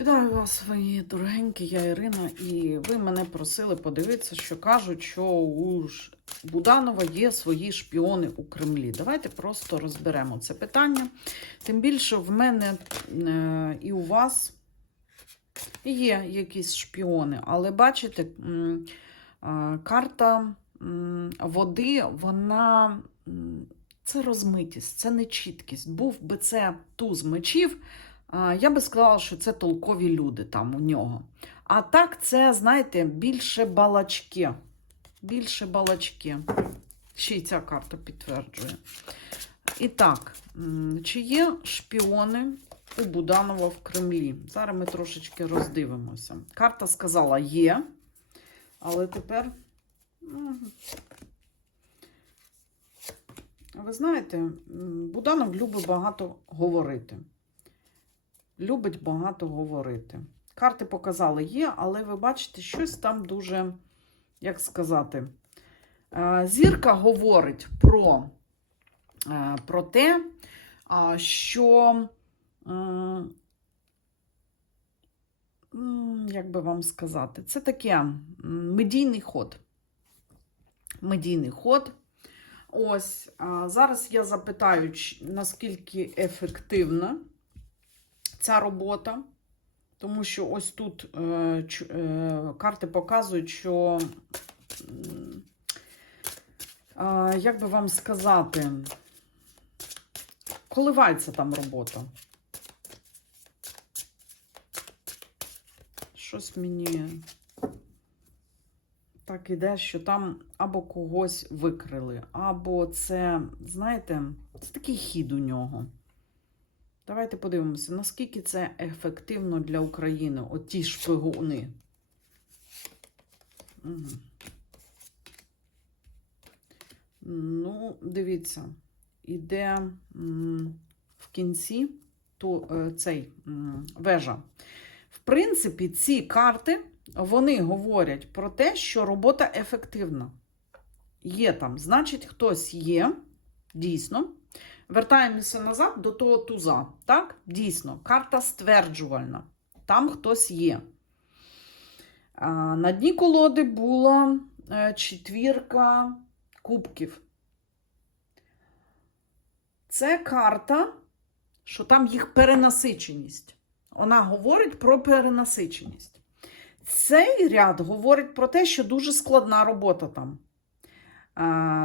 Вітаю вас, свої дорогенькі, я Ірина, і ви мене просили подивитися, що кажуть, що у Буданова є свої шпіони у Кремлі. Давайте просто розберемо це питання. Тим більше в мене е, і у вас є якісь шпіони, але бачите, е, карта води, вона це розмитість, це нечіткість. Був би це туз мечів. Я би сказала, що це толкові люди там у нього. А так, це, знаєте, більше балачки. Більше балачки. Ще й ця карта підтверджує. І так, чи є шпіони у Буданова в Кремлі? Зараз ми трошечки роздивимося. Карта сказала є, але тепер. м, Ви знаєте, Буданов любить багато говорити любить багато говорити. Карти показали є, але ви бачите, щось там дуже, як сказати, е, зірка говорить про, е, про те, що, м, м, як би вам сказати, це таке медійний ход. Медійний ход. Ось, зараз я запитаю, наскільки ефективна ця робота, тому що ось тут е, е, карти показують, що, а, як би вам сказати, коливається там робота. Щось мені так іде, що там або когось викрили, або це, знаєте, це такий хід у нього. Давайте подивимося, наскільки це ефективно для України, оті шпигуни. Ну, дивіться, іде в кінці то, е, цей вежа. В принципі, ці карти вони говорять про те, що робота ефективна. Є там, значить, хтось є, дійсно. Вертаємося назад до того туза. Так, дійсно, карта стверджувальна. Там хтось є. На дні колоди була е, четвірка кубків. Це карта, що там їх перенасиченість. Вона говорить про перенасиченість. Цей ряд говорить про те, що дуже складна робота там,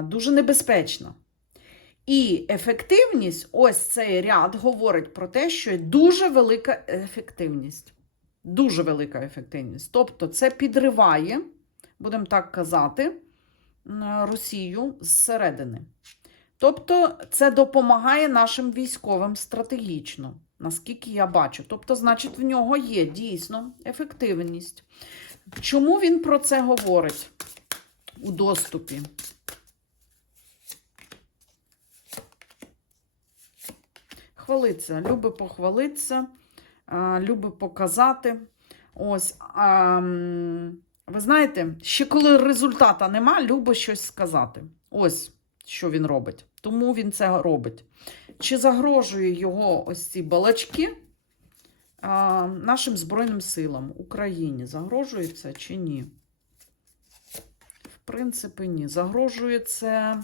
дуже небезпечна. І ефективність, ось цей ряд говорить про те, що є дуже велика ефективність. Дуже велика ефективність. Тобто це підриває, будемо так казати, Росію зсередини. Тобто, це допомагає нашим військовим стратегічно, наскільки я бачу. Тобто, значить, в нього є дійсно ефективність. Чому він про це говорить у доступі? Хвалиться, любить похвалитися, а, любить показати. Ось, а, ви знаєте, ще коли результата нема, любить щось сказати. Ось що він робить. Тому він це робить. Чи загрожує його ось ці балачки а, нашим Збройним силам Україні? Загрожує це чи ні? В принципі, ні. Загрожує це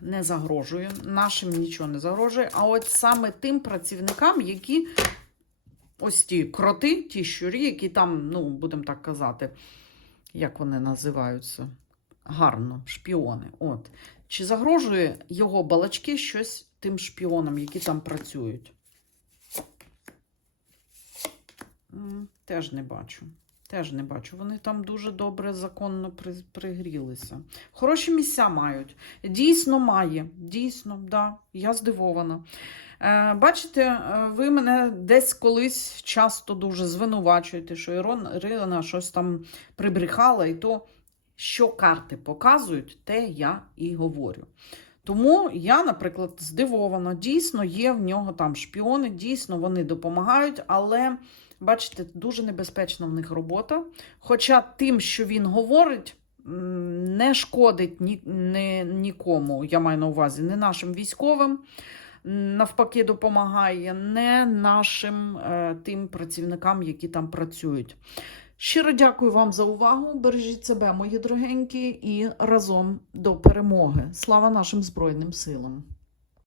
не загрожує, нашим нічого не загрожує. А от саме тим працівникам, які ось ті кроти, ті щурі, які там, ну, будемо так казати, як вони називаються? Гарно, шпіони. От. Чи загрожує його балачки щось тим шпіонам, які там працюють? Теж не бачу. Теж не бачу. Вони там дуже добре законно при- пригрілися. Хороші місця мають. Дійсно має. Дійсно, да. Я здивована. Е, бачите, е, ви мене десь колись часто дуже звинувачуєте, що Ірон, Ірина щось там прибрехала, і то, що карти показують, те я і говорю. Тому я, наприклад, здивована. Дійсно, є в нього там шпіони, дійсно вони допомагають, але бачите, дуже небезпечна в них робота. Хоча тим, що він говорить, не шкодить ні, не, нікому, я маю на увазі, не нашим військовим, навпаки допомагає, не нашим е, тим працівникам, які там працюють. Щиро дякую вам за увагу. Бережіть себе, мої дорогенькі, і разом до перемоги. Слава нашим Збройним силам!